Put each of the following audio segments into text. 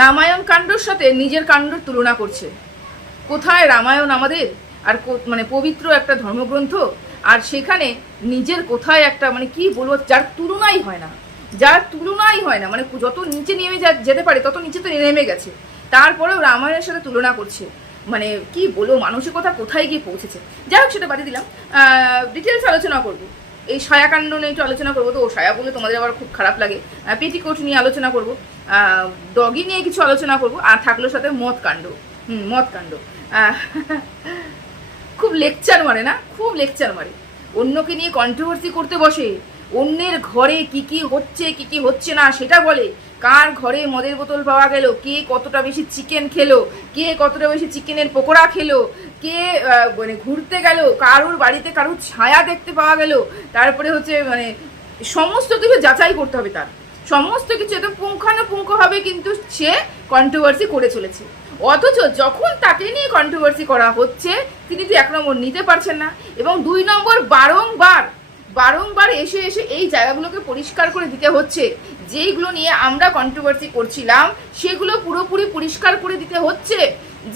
রামায়ণ কাণ্ডর সাথে নিজের কাণ্ডর তুলনা করছে। কোথায় রামায়ণ আমাদের? আর মানে পবিত্র একটা ধর্মগ্রন্থ, আর সেখানে নিজের কোথায় একটা মানে কি বলব, যার তুলনাই হয় না। যার তুলনাই হয় না মানে যত নিচে নেমে যেতে পারে, তত নিচে তো নেমে গেছে। তারপরেও রামায়ণের সাথে তুলনা করছে। মানে কি বলব, মানসিকতা কোথায় গিয়ে পৌঁছেছে? যাই হোক, সেটা বাদে দিলাম। ডিটেলস আলোচনা করব। এই সায়াকাণ্ড নিয়ে একটু আলোচনা করব তো, ও সায়া বলে তোমাদের আবার খুব খারাপ লাগে। পেটিকোট নিয়ে আলোচনা করব। ডগি নিয়ে কিছু আলোচনা করব, আর থাকল সাথে মদকাণ্ড। হুম, মদকাণ্ড। খুব লেকচার মারে না? খুব লেকচার মারে। অন্যকে নিয়ে কন্ট্রোভার্সি করতে বসে। অন্যের ঘরে কি কি হচ্ছে, কি কি হচ্ছে না, সেটা বলে। কার ঘরে মদের বোতল পাওয়া গেল? কে কতটা বেশি চিকেন খেলো? কে কতটা বেশি চিকেনের পকোড়া খেলো? কে মানে ঘুরতে গেল? কারোর বাড়িতে কারোর ছায়া দেখতে পাওয়া গেল? তারপরে হচ্ছে মানে সমস্ত কিছু যাচাই করতে হবে তার। সমস্ত কিছু একদম পুঙ্খানুপুঙ্খভাবে কিন্তু সে কন্ট্রোভার্সি করে চলেছে। অথচ যখন তাকে নিয়ে কন্ট্রোভার্সি করা হচ্ছে, তিনি তো এক নম্বর নিতে পারছেন না। এবং দুই নম্বর বারংবার বারংবার এসে এসে এই জায়গাগুলোকে পরিষ্কার করে দিতে হচ্ছে। যেইগুলো নিয়ে আমরা কন্ট্রোভার্সি করছিলাম, সেগুলো পুরোপুরি পরিষ্কার করে দিতে হচ্ছে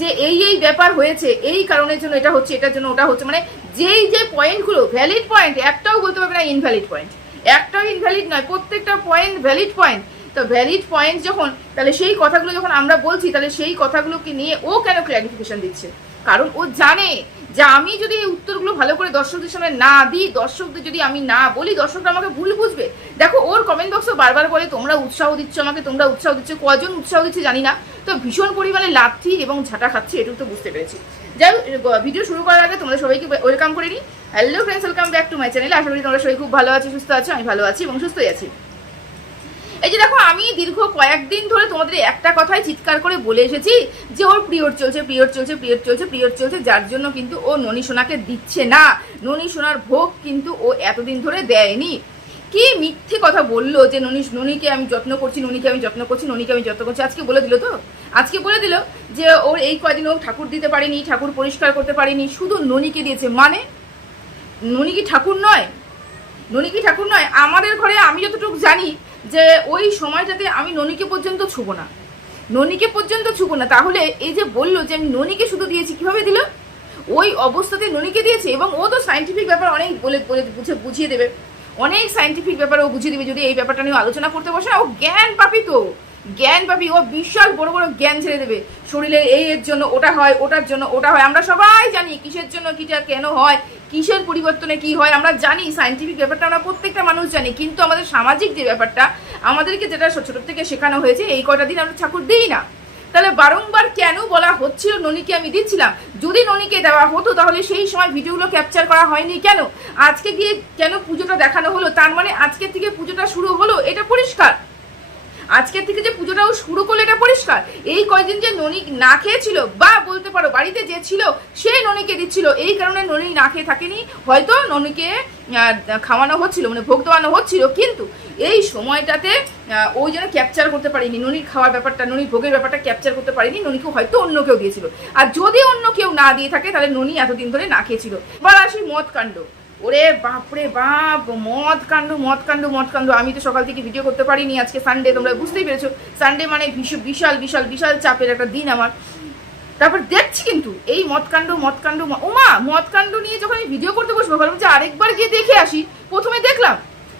যে এই এই ব্যাপার হয়েছে, এই কারণের জন্য এটা হচ্ছে, এটার জন্য ওটা হচ্ছে। মানে যেই, যে পয়েন্টগুলো ভ্যালিড পয়েন্ট একটাও বলতে পারবে না ইনভ্যালিড পয়েন্ট একটাও ইনভ্যালিড নয়, প্রত্যেকটা পয়েন্ট ভ্যালিড পয়েন্ট তো ভ্যালিড পয়েন্ট যখন, তাহলে সেই কথাগুলো যখন আমরা বলছি, তাহলে সেই কথাগুলোকে নিয়ে ও কেন ক্ল্যারিফিকেশন দিচ্ছে? কারণ ও জানে যে আমি যদি এই উত্তরগুলো ভালো করে দর্শকদের সামনে না দিই, দর্শকদের যদি আমি না বলি, দর্শকরা আমাকে ভুল বুঝবে। দেখো, ওর কমেন্ট বক্সে বারবার বলে, তোমরা উৎসাহ দিচ্ছ আমাকে, তোমরা উৎসাহ দিচ্ছ, কজন উৎসাহ দিচ্ছে জানি না। তো ভীষণ পরিমাণে লাথি এবং ঝাঁটা খাচ্ছে, এটুকু তো বুঝতে পেরেছি। যাই ভিডিও শুরু করার আগে তোমাদের সবাইকে ওয়েলকাম করে নিই। Hello friends welcome back to my channel আশা করি তোমরা সবাই খুব ভালো আছো, সুস্থ আছো, আমি ভালো আছি এবং সুস্থই আছি। এই যে দেখো, আমি দীর্ঘ কয়েকদিন ধরে তোমাদের একটা কথাই চিৎকার করে বলে এসেছি যে ওর পিরিয়ড চলছে পিরিয়ড চলছে পিরিয়ড চলছে পিরিয়ড চলছে, যার জন্য কিন্তু ও ননী সোনাকে দিচ্ছে না। ননী সোনার ভোগ কিন্তু ও এতদিন ধরে দেয়নি। কি মিথ্যে কথা বলল যে ননী, ননীকে আমি যত্ন করছি, ননীকে আমি যত্ন করছি, ননীকে আমি যত্ন করছি? আজকে বলে দিল তো? আজকে বলে দিল যে ওর এই কয়দিন ও ঠাকুর দিতে পারেনি, ঠাকুর পরিষ্কার করতে পারেনি, শুধু ননীকে দিয়েছে। মানে? ননী কি ঠাকুর নয়? ননী কি ঠাকুর নয়? আমাদের ঘরে আমি যতটুকু জানি যে ওই সময়টাতে আমি ননীকে পর্যন্ত ছুবো না। ননীকে পর্যন্ত ছুবো না। তাহলে এই যে বলল যে আমি ননীকে শুধু দিয়েছি, কীভাবে দিল? ওই অবস্থাতে ননীকে দিয়েছে এবং ও তো সাইন্টিফিক ব্যাপার অনেক বলে বলে, বুঝে, বুঝিয়ে দেবে। অনেক সাইন্টিফিক ব্যাপার ও বুঝিয়ে দেবে। যদি এই ব্যাপারটা নিয়ে আলোচনা করতে বসে, ও জ্ঞান পাপি তো। জ্ঞান পাপি ও বিশাল বড় বড় জ্ঞান ছেড়ে দেবে। শরীরের এই এর জন্য, ওটা হয়, ওটার জন্য, ওটা হয়। আমরা সবাই জানি কিসের জন্য কিটা কেন হয়, কিসের পরিবর্তনে কি হয়। আমরা জানি সাইন্টিফিক ব্যাপারটা আমরা প্রত্যেকটা মানুষ জানি, কিন্তু আমাদের সামাজিক যে ব্যাপারটা, আমাদেরকে যেটা ছোট থেকে শেখানো হয়েছে, এই কটা দিন আমরা ঠাকুর দিই না। তাহলে বারংবার কেন বলা হচ্ছিল ননীকে আমি দিচ্ছিলাম? যদি ননীকে দেওয়া হতো, তাহলে সেই সময় ভিডিওগুলো ক্যাপচার করা হয়নি কেন? আজকে গিয়ে কেন পুজোটা দেখানো হলো? তার মানে আজকে থেকে পুজোটা শুরু হলো? এটা পরিষ্কার। আজকের থেকে যে পুজোটাও শুরু করল এটা পরিষ্কার। এই কয়দিন যে ননী না খেয়েছিল বা বলতে পারো বাড়িতে যে ছিল সে ননীকে দিচ্ছিল। এই কারণে ননী না খেয়ে থাকেনি। হয়তো ননীকে খাওয়ানো হচ্ছিল মানে ভোগ দেওয়ানো হচ্ছিল, কিন্তু এই সময়টাতে ওই যেন ক্যাপচার করতে পারিনি। ননির খাওয়ার ব্যাপারটা, ননির ভোগের ব্যাপারটা ক্যাপচার করতে পারিনি। ননীকে হয়তো অন্য কেউ দিয়েছিল। আর যদি অন্য কেউ না দিয়ে থাকে, তাহলে ননী এতদিন ধরে না খেয়েছিল। এবার আসি মদ কাণ্ড ওরে বাপরে বাপ, মদ কাণ্ড মদ কাণ্ড মদ কাণ্ড। আমি তো সকাল থেকে ভিডিও করতে পারিনি, আজকে সানডে তোমরা বুঝতেই পেরেছ। সানডে মানে বিশাল বিশাল বিশাল চাপের একটা দিন আমার। তারপর দেখছি কিন্তু, এই মদকাণ্ড মদকাণ্ড ওমা মদকাণ্ড নিয়ে যখন আমি ভিডিও করতে বসবো, ভাবলাম যে আরেকবার গিয়ে দেখে আসি। প্রথমে দেখলাম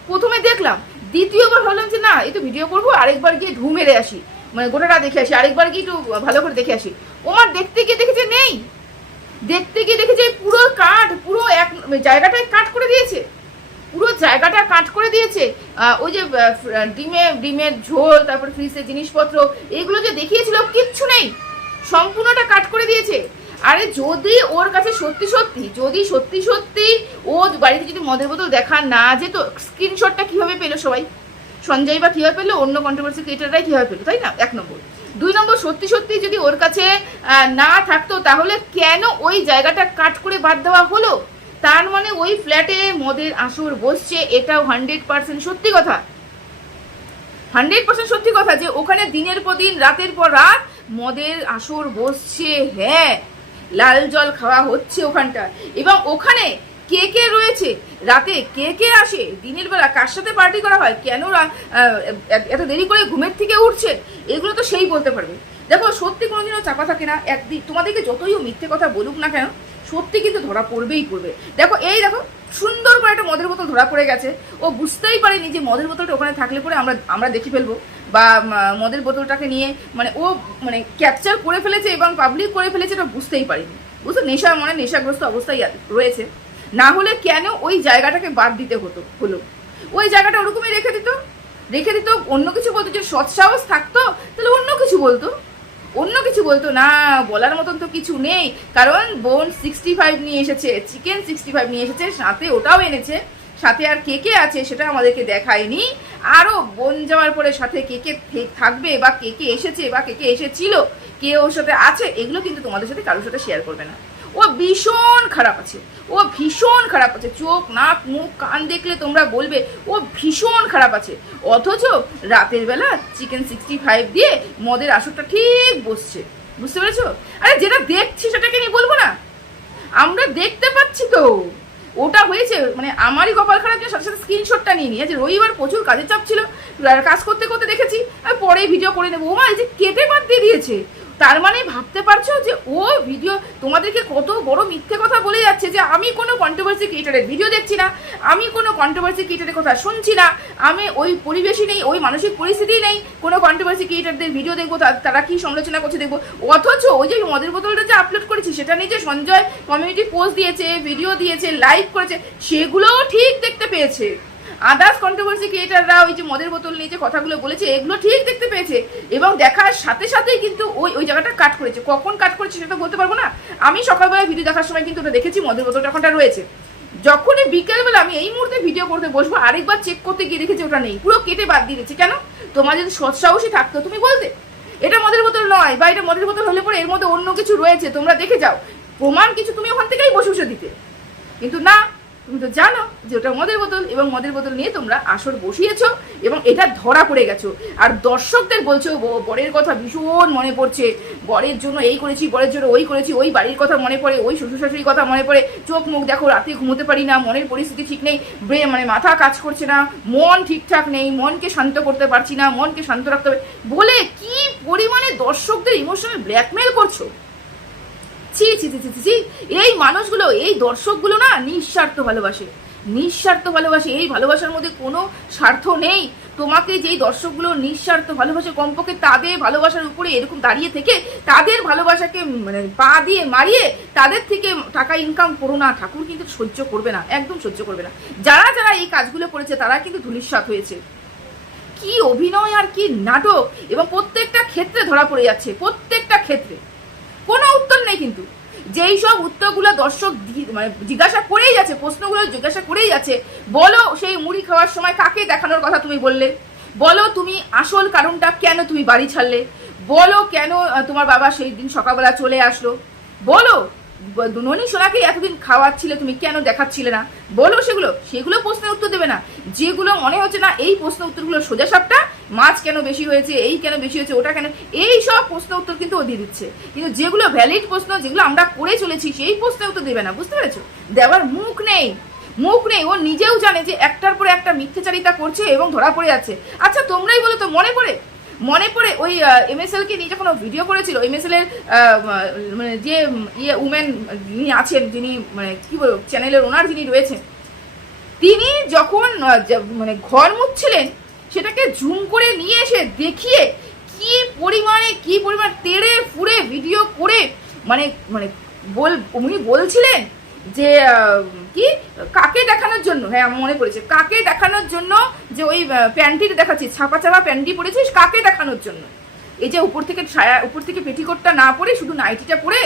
প্রথমে দেখলাম, দ্বিতীয়বার ভাবলাম যে না, এই তো ভিডিও করব, আরেকবার গিয়ে ঢু মেরে আসি। মানে গোটাটা দেখে আসি, আরেকবার গিয়ে একটু ভালো করে দেখে আসি। ওমার দেখতে গিয়ে দেখেছে, নেই। দেখতে গিয়ে দেখেছে পুরো কাঠ, পুরো এক জায়গাটায় কাট করে দিয়েছে। পুরো জায়গাটা কাট করে দিয়েছে। ওই যে ডিমে, ডিমের ঝোল, তারপর ফ্রিজের জিনিসপত্র এগুলো যে দেখিয়েছিল, কিচ্ছু নেই। সম্পূর্ণটা কাট করে দিয়েছে। আরে যদি ওর কাছে সত্যি সত্যি, যদি সত্যি সত্যি ও বাড়িতে যদি মদের বোতল দেখা না যেত স্ক্রিনশটটা কীভাবে পেল সবাই? সঞ্জয় বা কীভাবে পেল? অন্য কন্ট্রোভার্সি ক্রিয়েটাররাই কীভাবে পেল? তাই না? এক নম্বর। দুই নম্বর, সত্যি সত্যি যদি ওর কাছে না থাকতো, তাহলে কেন ওই জায়গাটা কাট করে বাদ দেওয়া হলো? তার মানে ওই ফ্ল্যাটে মদের আসর বসছে, এটাও হান্ড্রেড পার্সেন্ট সত্যি কথা। হান্ড্রেড পার্সেন্ট সত্যি কথা যে ওখানে দিনের পর দিন, রাতের পর রাত মদের আসর বসছে হ্যাঁ লাল জল খাওয়া হচ্ছে ওখানটা। এবং ওখানে কে কে রয়েছে? রাতে কে কে আসে? দিনের বেলা কার সাথে পার্টি করা হয়? কেন এত দেরি করে ঘুমের থেকে উঠছে? এগুলো তো সেই বলতে পারবে। দেখো, সত্যি কোনোদিনও চাপা থাকে না। একদিন তোমাদেরকে যতই মিথ্যে কথা বলুক না কেন, সত্যি কিন্তু ধরা পড়বেই পড়বে। দেখো, এই দেখো, সুন্দর করে একটা মদের বোতল ধরা পড়ে গেছে। ও বুঝতেই পারেনি যে মদের বোতলটা ওখানে থাকলে পরে আমরা আমরা দেখে ফেলব। বা মদের বোতলটাকে নিয়ে মানে ও মানে ক্যাপচার করে ফেলেছে এবং পাবলিক করে ফেলেছে, এটা বুঝতেই পারিনি। বুঝতো নেশা মানে নেশাগ্রস্ত অবস্থায় রয়েছে। না হলে কেন ওই জায়গাটাকে বাদ দিতে হতো, হলো? ওই জায়গাটা ওরকমই রেখে দিত? রেখে দিত, অন্য কিছু বলতো, যে সৎসাহস থাকতো, তাহলে অন্য কিছু বলতো? অন্য কিছু বলতো? না, বলার মতন তো কিছু নেই। কারণ বোন সিক্সটি ফাইভ নিয়ে এসেছে চিকেন সিক্সটি ফাইভ নিয়ে এসেছে, সাথে ওটাও এনেছে। সাথে আর কে কে আছে সেটা আমাদেরকে দেখায়নি। আরও বোন যাওয়ার পরে সাথে কে কে থাকবে বা কে কে এসেছে বা কে কে এসেছিল, কে ওর সাথে আছে, এগুলো কিন্তু তোমাদের সাথে কারোর সাথে শেয়ার করবে না। ও ভীষণ খারাপ আছে। ও ভীষণ খারাপ আছে। চোখ, নাক, মুখ, কান দেখলে তোমরা বলবে, ও ভীষণ খারাপ আছে। অথচ রাতের বেলা চিকেন সিক্সটি ফাইভ দিয়ে মদের আসরটা ঠিক বসছে। বুঝতে পেরেছ? আরে যেটা দেখছি সেটাকে নিয়ে বলব না। আমরা দেখতে পাচ্ছি তো। ওটা হয়েছে মানে আমারই কপাল খারাপ যে সাথে সাথে স্ক্রিনশটটা নিয়ে নিয়ে রবিবার প্রচুর কাজের চাপ ছিল কাজ করতে করতে দেখেছি, আর পরে ভিডিও করে নেব। ও মা যে কেটে বাদ দিয়ে দিয়েছে। তার মানে ভাবতে পারছ যে, ও ভিডিও তোমাদেরকে কত বড় মিথ্যে কথা বলে যাচ্ছে যে, আমি কোনো কন্ট্রোভার্সি ক্রিয়েটারের ভিডিও দেখছি না, আমি কোনো কন্ট্রোভার্সি ক্রিয়েটারের কথা শুনছি না, আমি ওই পরিবেশই নেই, ওই মানসিক পরিস্থিতি নেই, কোনো কন্ট্রোভার্সি ক্রিয়েটারদের ভিডিও দেখব তারা কি সমালোচনা করছে দেখব, অথচ ওই যে মদের বোতলটা যে আপলোড করেছি, সেটা নিয়ে যে সঞ্জয় কমিউনিটি পোস্ট দিয়েছে ভিডিও দিয়েছে লাইক করেছে, সেগুলোও ঠিক দেখতে পেয়েছে। আদার্স কন্ট্রোভার্সি ক্রিয়েটাররা ওই যে মদের বোতল নিয়ে যে কথাগুলো বলেছে, এগুলো ঠিক দেখতে পেয়েছে। এবং দেখার সাথে সাথেই কিন্তু ওই ওই জায়গাটা কাট করেছে। কখন কাট করেছে সেটা বলতে পারব না। আমি সকালবেলা ভিডিও দেখার সময় কিন্তু ওটা দেখেছি, মদের বোতলটা ওখানটা রয়েছে। যখনই বিকেলবেলা আমি এই মুহূর্তে ভিডিও করতে বসবো, আরেকবার চেক করতে গিয়ে দেখেছি ওটা নেই। পুরো কেটে বাদ দিয়ে দিচ্ছে কেন? তোমার যদি সৎসাহসী থাকতো, তুমি বলতে। এটা মদের বোতল নয়, বা এটা মদের বোতল হলে পরে এর মধ্যে অন্য কিছু রয়েছে, তোমরা দেখে যাও। প্রমাণ কিছু তুমি ওখান থেকেই বসে বসে দিতে। কিন্তু না তুমি তো জানো যে ওটা মদের বোতল এবং মদের বোতল নিয়ে তোমরা আসর বসিয়েছো এবং এটা ধরা পড়ে গেছো। আর দর্শকদের বলছো বরের কথা ভীষণ মনে পড়ছে। বরের জন্য এই করেছি, বরের জন্য ওই করেছি, ওই বাড়ির কথা মনে পড়ে, ওই শ্বশুর শাশুড়ির কথা মনে পড়ে। চোখ মুখ দেখো, রাতে ঘুমোতে পারি না, মনের পরিস্থিতি ঠিক নেই ব্রে মানে মাথা কাজ করছে না, মন ঠিকঠাক নেই, মনকে শান্ত করতে পারছি না, মনকে শান্ত রাখতে হবে। বলে কি পরিমাণে দর্শকদের ইমোশনাল ব্ল্যাকমেল করছ? ছি ছি ছি ছি ছি, এই মানুষগুলো এই দর্শকগুলো না নিঃস্বার্থ ভালোবাসে। নিঃস্বার্থ ভালোবাসে। এই ভালোবাসার মধ্যে কোনো স্বার্থ নেই। তোমাকে যেই দর্শকগুলো নিঃস্বার্থ ভালোবাসে কমপক্ষে তাদের ভালোবাসার উপরে এরকম দাঁড়িয়ে থেকে তাদের ভালোবাসাকে মানে পা দিয়ে মারিয়ে তাদের থেকে টাকা ইনকাম করো না। ঠাকুর কিন্তু সহ্য করবে না একদম সহ্য করবে না। যারা যারা এই কাজগুলো করেছে তারা কিন্তু ধূলিসাৎ হয়েছে। কি অভিনয় আর কি নাটক! এবং প্রত্যেকটা ক্ষেত্রে ধরা পড়ে যাচ্ছে প্রত্যেকটা ক্ষেত্রে। কোনো উত্তর নেই কিন্তু। যেই সব উত্তরগুলো দর্শক মানে জিজ্ঞাসা করেই যাচ্ছে, প্রশ্নগুলো জিজ্ঞাসা করেই যাচ্ছে, বলো সেই মুড়ি খাওয়ার সময় কাকে দেখানোর কথা তুমি বললে? বলো তুমি আসল কারণটা কেন তুমি বাড়ি ছাড়লে? বলো কেন তোমার বাবা সেই দিন সকালবেলা চলে আসলো? বলো ননী সোনাকে এতদিন খাওয়াচ্ছিলে, তুমি কেন দেখাচ্ছিলে না? বলো সেগুলো। সেগুলো প্রশ্নের উত্তর দেবে না। যেগুলো মনে হচ্ছে না, এই প্রশ্ন উত্তরগুলো সোজা সাপটা, মাছ কেন বেশি হয়েছে, এই কেন বেশি হয়েছে, ওটা কেন, এই সব প্রশ্ন উত্তর কিন্তু ও দিয়ে দিচ্ছে। কিন্তু যেগুলো ভ্যালিড প্রশ্ন, যেগুলো আমরা করে চলেছি, সেই প্রশ্নের উত্তর দেবে না, বুঝতে পেরেছ? দেওয়ার মুখ নেই। মুখ নেই। ও নিজেও জানে যে একটার পরে একটা মিথ্যাচারিতা করছে এবং ধরা পড়ে যাচ্ছে। আচ্ছা তোমরাই বলো তো, মনে পড়ে? মনে পড়ে ওই এমএসএল কে নিয়ে যখন ভিডিও করেছিল এমএসএল এর মানে যে ইয়ে উমেন যিনি আছেন, যিনি মানে কি বলব চ্যানেলের ওনার যিনি রয়েছেন, তিনি যখন মানে ঘর মুছছিলেন, সেটাকে জুম করে নিয়ে এসে দেখিয়ে কি পরিমাণে, কি পরিমাণ তেড়ে ফুড়ে ভিডিও করে মানে মানে বল, উনি বলছিলেন যে কি? কাকে দেখানোর জন্য? হ্যাঁ মনে পড়েছে। কাকে দেখানোর জন্য যে ওই প্যান্টিটা দেখাচ্ছি ছাপা ছাপা প্যান্টি পরেছিস, কাকে দেখানোর জন্য? এই যে উপর থেকে ছায়া, উপর থেকে পেটিকোটটা না পরে শুধু নাইটিটা পরে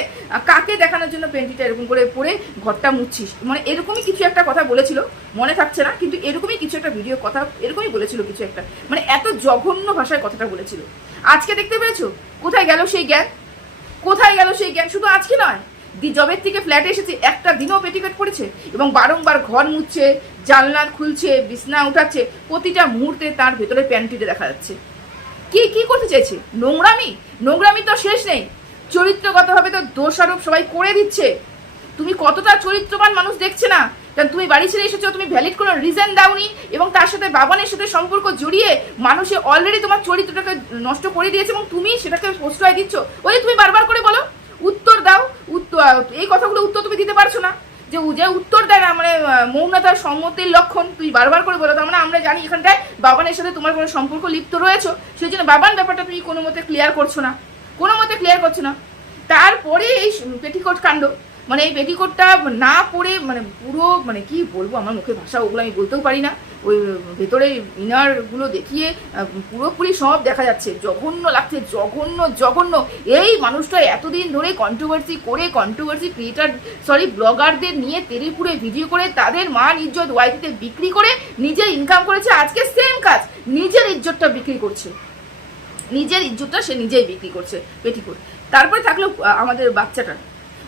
কাকে দেখানোর জন্য পেন্টিটা এরকম করে পরে ঘরটা মুছছিস? মানে এরকমই কিছু একটা কথা বলেছিল, মনে থাকছে না, কিন্তু এরকমই কিছু একটা ভিডিও কথা এরকমই বলেছিল কিছু একটা। মানে এত জঘন্য ভাষায় কথাটা বলেছিল। আজকে দেখতে পেরেছ? কোথায় গেল সেই জ্ঞান? কোথায় গেল সেই জ্ঞান? শুধু আজকে নয় দি জবের থেকে ফ্ল্যাটে এসেছে, একটা দিনও পেটিকট পড়েছে এবং বারংবার ঘর মুছছে, জানলা খুলছে, বিছনা উঠাচ্ছে, প্রতিটা মুহূর্তে তার ভেতরে প্যান্টিতে দেখা যাচ্ছে। কি কি করতে চাইছে? নোংরামি? নোংরামি তো শেষ নেই। চরিত্রগতভাবে তো দোষারোপ সবাই করে দিচ্ছে। তুমি কতটা চরিত্রবান মানুষ দেখছে না? কারণ তুমি বাড়ি ছেড়ে এসেছ, তুমি ভ্যালিড কোনো রিজন দাওনি এবং তার সাথে বাবানের সাথে সম্পর্ক জড়িয়ে মানুষে অলরেডি তোমার চরিত্রটাকে নষ্ট করে দিয়েছে এবং তুমি সেটাকে প্রশ্রয় দিচ্ছ। ওই তুমি বারবার করে বলো। এই কথাগুলো উত্তর তুমি দিতে পারছ না। যে যে উত্তর দেয় না মানে মৌনতার সম্মতির লক্ষণ তুই বারবার করে বলো, তার মানে আমরা জানি এখানটায় বাবানের সাথে তোমার কোনো সম্পর্ক লিপ্ত রয়েছে। সেই জন্য বাবান ব্যাপারটা তুমি কোনো মতে ক্লিয়ার করছ না। কোনো মতে ক্লিয়ার করছ না। তারপরে এই পেটিকোট কাণ্ড মানে এই পেটিকোটটা না পড়ে মানে পুরো মানে কি বলব, আমার মুখে ভাষা ওগুলো আমি বলতেও পারি না। ওই, ভেতরে ইনারগুলো দেখিয়ে পুরোপুরি সব দেখা যাচ্ছে। জঘন্য লাগছে, জঘন্য জঘন্য। এই মানুষটা এতদিন ধরে কন্ট্রোভার্সি করে কন্ট্রোভার্সি ক্রিয়েটার সরি ব্লগারদের নিয়ে তেরেপুরে ভিডিও করে, তাদের মান, ইজ্জত ওয়াইটিতে বিক্রি করে নিজে ইনকাম করেছে। আজকে সেম কাজ, নিজের ইজ্জতটা বিক্রি করছে। নিজের ইজ্জতটা সে নিজেই বিক্রি করছে, পেটিকোট। তারপরে থাকল আমাদের বাচ্চাটা।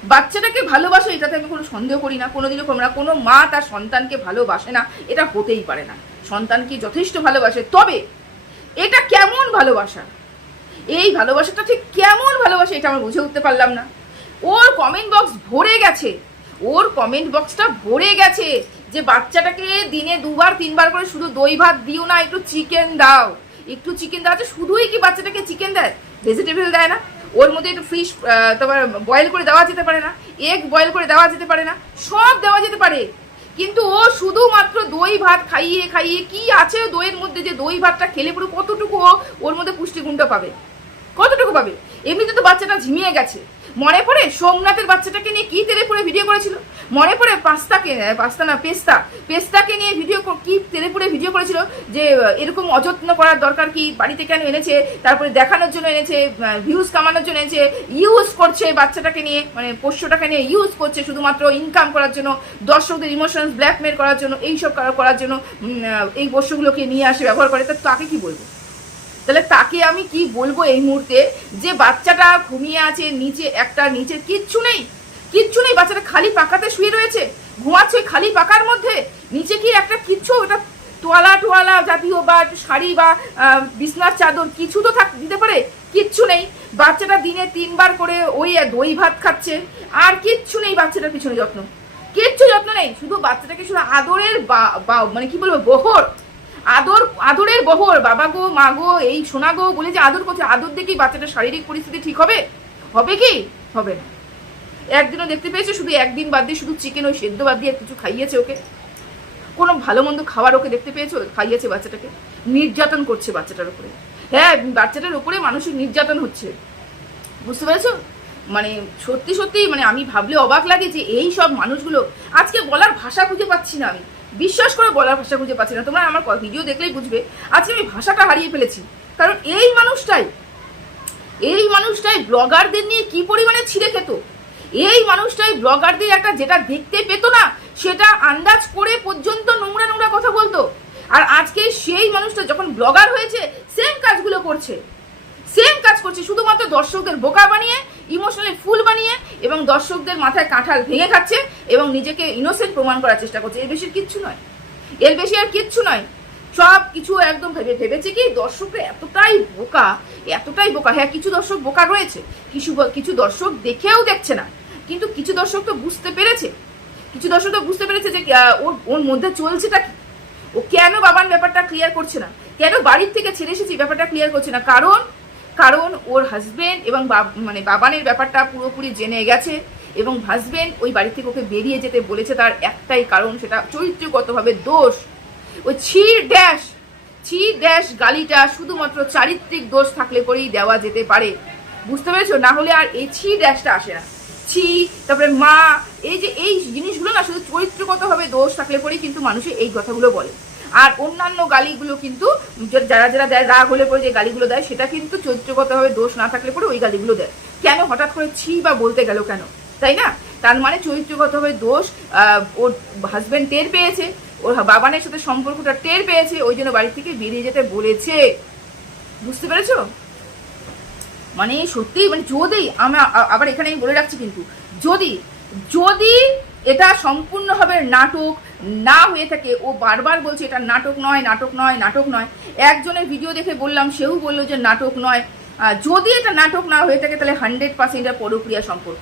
বাচ্চাটাকে ভালোবাসে এটাতে আমি কোনো সন্দেহ করি না। কোনোদিনও করব না কোনো মা তার সন্তানকে ভালোবাসে না, এটা হতেই পারে না। সন্তানকে যথেষ্ট ভালোবাসে? তবে এটা কেমন ভালোবাসা? এই ভালোবাসাটা ঠিক কেমন ভালোবাসা এটা আমরা বুঝে উঠতে পারলাম না। ওর কমেন্ট বক্স ভরে গেছে। ওর কমেন্ট বক্সটা ভরে গেছে যে বাচ্চাটাকে দিনে দুবার, তিনবার করে শুধু দই ভাত দিও না, একটু চিকেন দাও। একটু চিকেন দাও আচ্ছা শুধুই কি বাচ্চাটাকে চিকেন দেয়? ভেজিটেবল দেয় না। ওর মধ্যে একটু ফিশ তোমার বয়েল করে দেওয়া যেতে পারে না এগ বয়েল করে দেওয়া যেতে পারে না, সব দেওয়া যেতে পারে। কিন্তু ও শুধুমাত্র দই ভাত খাইয়ে খাইয়ে কি আছে দইয়ের মধ্যে যে দই ভাতটা খেলে পুরো কতটুকু ওর মধ্যে পুষ্টিগুণটা পাবে? কতটুকু পাবে? এমনিতে তো বাচ্চাটা ঝিমিয়ে গেছে। মনে পড়ে? সোমনাথের বাচ্চাটাকে নিয়ে কী তেলে পড়ে ভিডিও করেছিল? মনে পড়ে পাস্তাকে, পাস্তা না, পেস্তা। পেস্তাকে নিয়ে ভিডিও ক- কি তেলে পড়ে ভিডিও করেছিল যে এরকম অযত্ন করার দরকার কি? বাড়িতে কেন এনেছে? তারপরে দেখানোর জন্য এনেছে ভিউজ কামানোর জন্য এনেছে ইউজ করছে বাচ্চাটাকে নিয়ে মানে পোষ্যটাকে নিয়ে ইউজ করছে শুধুমাত্র ইনকাম করার জন্য, দর্শকদের ইমোশনস ব্ল্যাকমেল করার জন্য, এইসব করা- করার জন্য এই পোষ্যগুলোকে নিয়ে আসে, ব্যবহার করে। তা তাকে কি বলব? তাহলে তাকে আমি কি বলব এই মুহূর্তে? যে বাচ্চাটা ঘুমিয়ে আছে, নিচে একটা, নিচে কিচ্ছু নেই। কিচ্ছু নেই, বাচ্চাটা খালি পাকাতে শুয়ে রয়েছে, ঘুমাচ্ছে ওই খালি পাকার মধ্যে। নিচে কি একটা কিচ্ছু, ওটা তোয়ালা টোয়ালা জাতীয় বা শাড়ি বা বিছনার চাদর, কিছু তো থাক দিতে পারে, কিচ্ছু নেই। বাচ্চাটা দিনে তিনবার করে ওই দই ভাত খাচ্ছে, আর কিচ্ছু নেই বাচ্চাটার পিছনে যত্ন। কিচ্ছু যত্ন নেই, শুধু বাচ্চাটাকে শুধু আদরের বা- মানে কি বলব, বহর। আদর, আদরের বহর, বাবা গো, মা গো, এই সোনা গো বলে যে আদর করছে, আদর দেখেই বাচ্চাটার শারীরিক পরিস্থিতি ঠিক হবে? হবে কি? হবে না। একদিনও দেখতে পেয়েছে, শুধু একদিন বাদ দিয়ে শুধু চিকেন ওই সেদ্ধ বাদ দিয়ে কিছু খাইয়েছে ওকে। কোনো ভালো মন্দ খাবার ওকে দেখতে পেয়েছ খাইয়েছে বাচ্চাটাকে। নির্যাতন করছে বাচ্চাটার উপরে। হ্যাঁ বাচ্চাটার উপরে মানুষের নির্যাতন হচ্ছে। বুঝতে পেরেছ? মানে সত্যি সত্যি মানে আমি ভাবলে অবাক লাগে যে এই সব মানুষগুলো, আজকে বলার ভাষা খুঁজে পাচ্ছি না আমি। বিশ্বাস করে বলার ভাষা খুঁজে পাচ্ছি না। তোমরা আমার ভিডিও দেখলেই বুঝবে, আজকে আমি ভাষাটা হারিয়ে ফেলেছি। কারণ এই মানুষটাই এই মানুষটাই ব্লগারদের নিয়ে কি পরিমাণে ছিঁড়ে খেত? এই মানুষটাই ব্লগারদের একটা যেটা দেখতে পেতো না, সেটা আন্দাজ করে পর্যন্ত নোংরা নোংরা কথা বলতো। আর আজকে সেই মানুষটা যখন ব্লগার হয়েছে সেম কাজগুলো করছে। সেম কাজ করছে, শুধুমাত্র দর্শকদের বোকা বানিয়ে ইমোশনালি ফুল বানিয়ে, এবং দর্শকদের মাথায় কাঁঠাল ভেঙে খাচ্ছে, এবং নিজেকে ইনোসেন্ট প্রমাণ করার চেষ্টা করছে। এর বেশি কিচ্ছু নয়। এর বেশি আর কিচ্ছু নয়। সব কিছু একদম ভেবে ভেবেছে কি দর্শকরা এতটাই বোকা এতটাই বোকা। হ্যাঁ কিছু দর্শক বোকা রয়েছে, কিছু কিছু দর্শক দেখেও দেখছে না, কিন্তু কিছু দর্শক তো বুঝতে পেরেছে। কিছু দর্শক তো বুঝতে পেরেছে যে ওর ওর মধ্যে চলছেটা কি? ও কেন বাবান ব্যাপারটা ক্লিয়ার করছে না? কেন বাড়ির থেকে ছেড়ে এসেছি ব্যাপারটা ক্লিয়ার করছে না? কারণ কারণ ওর হাজবেন্ড এবং মানে বাবানের ব্যাপারটা পুরোপুরি জেনে গেছে এবং হাজবেন্ড ওই বাড়ি থেকে ওকে বেরিয়ে যেতে বলেছে তার একটাই কারণ, সেটা চরিত্রগতভাবে দোষ। ওই ছি ড্যাশ ছি ড্যাশ গালিটা শুধুমাত্র চারিত্রিক দোষ থাকলে পরেই দেওয়া যেতে পারে। বুঝতে পেরেছ? না হলে আর এই ছি ড্যাশটা আসে না। ছি, তারপরে মা, এই যে এই জিনিসগুলো না শুধু চরিত্রগতভাবে দোষ থাকলে পরেই কিন্তু মানুষে এই কথাগুলো বলে। আর অন্যান্য গালিগুলো কিন্তু যারা যারা দেয়, রাগ হলে পরে যে গালিগুলো দেয়, সেটা কিন্তু চরিত্রগতভাবে দোষ না থাকলে পরে ওই গালিগুলো দেয়। কেন হঠাৎ করে ছি বা বলতে গেল কেন? তাই না? তার মানে চরিত্রগতভাবে দোষ ওর হাজবেন্ড টের পেয়েছে। ওর বাবানের সাথে সম্পর্কটা টের পেয়েছে, ওই জন্য বাড়ি থেকে বেরিয়ে যেতে বলেছে। বুঝতে পেরেছ? মানে সত্যি মানে যদি আমরা আবার এখানে আমি বলে রাখছি কিন্তু, যদি যদি এটা সম্পূর্ণভাবে নাটক না হয়ে থাকে, ও বারবার বলছে এটা নাটক নয় নাটক নয় নাটক নয়। একজনের ভিডিও দেখে বললাম, সেও বলল যে নাটক নয়। যদি এটা নাটক না হয়ে থাকে, তাহলে হান্ড্রেড পার্সেন্ট এটা পরক্রিয়া সম্পর্ক।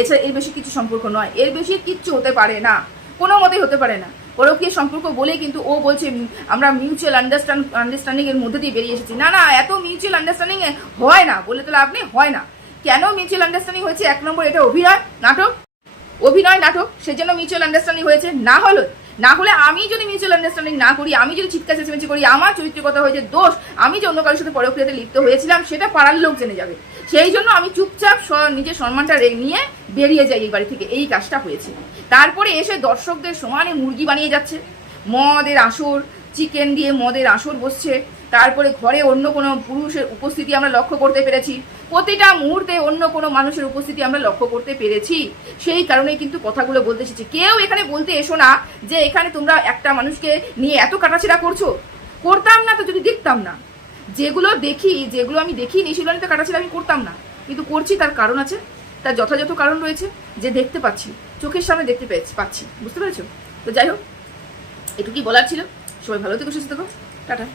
এছাড়া এর বেশি কিছু সম্পর্ক নয়। এর বেশি কিচ্ছু হতে পারে না। কোনো মতেই হতে পারে না। পরকীয় সম্পর্ক বলে কিন্তু ও বলছে আমরা মিউচুয়াল আন্ডারস্ট্যান্ড আন্ডারস্ট্যান্ডিং এর মধ্যে দিয়ে বেরিয়ে এসেছি। না না, এত মিউচুয়াল আন্ডারস্ট্যান্ডিং হয় না। বলে তো লাভ নেই হয় না। কেন মিউচুয়াল আন্ডারস্ট্যান্ডিং হয়েছে? এক নম্বর, এটা অভিনয়, নাটক। অভিনয়, নাটক, সেজন্য মিউচুয়াল আন্ডারস্ট্যান্ডিং হয়েছে। না হলো, না হলে আমি যদি মিউচুয়াল আন্ডারস্ট্যান্ডিং না করি, আমি যদি চিৎকার চেঁচামেচি করি, আমার চরিত্রগত হয়েছে দোষ, আমি যে অন্য কারোর সাথে পরক্রিয়াতে লিপ্ত হয়েছিলাম, সেটা পাড়ার লোক জেনে যাবে। সেই জন্য আমি চুপচাপ নিজের সম্মানটা নিয়ে বেরিয়ে যাই এই বাড়ি থেকে। এই কাজটা হয়েছে। তারপরে এসে দর্শকদের সমানে মুরগি বানিয়ে যাচ্ছে। মদের আসর চিকেন দিয়ে মদের আসর বসছে। তারপরে ঘরে অন্য কোনো পুরুষের উপস্থিতি আমরা লক্ষ্য করতে পেরেছি। প্রতিটা মুহূর্তে অন্য কোনো মানুষের উপস্থিতি আমরা লক্ষ্য করতে পেরেছি। সেই কারণেই কিন্তু কথাগুলো বলতে এসেছি। কেউ এখানে বলতে এসো না যে এখানে তোমরা একটা মানুষকে নিয়ে এত কাটাছেড়া করছ। করতাম না তো যদি দেখতাম না। যেগুলো দেখি, যেগুলো আমি দেখিনি সেগুলো আমি তো কাটাছিল আমি করতাম না। কিন্তু করছি, তার কারণ আছে, তার যথাযথ কারণ রয়েছে, যে দেখতে পাচ্ছি, চোখের সামনে দেখতে পাচ্ছি। বুঝতে পেরেছ? তো যাই হোক, এটুকুই বলার ছিল। সবাই ভালো থেকো, সুস্থ থাকো। টাটা।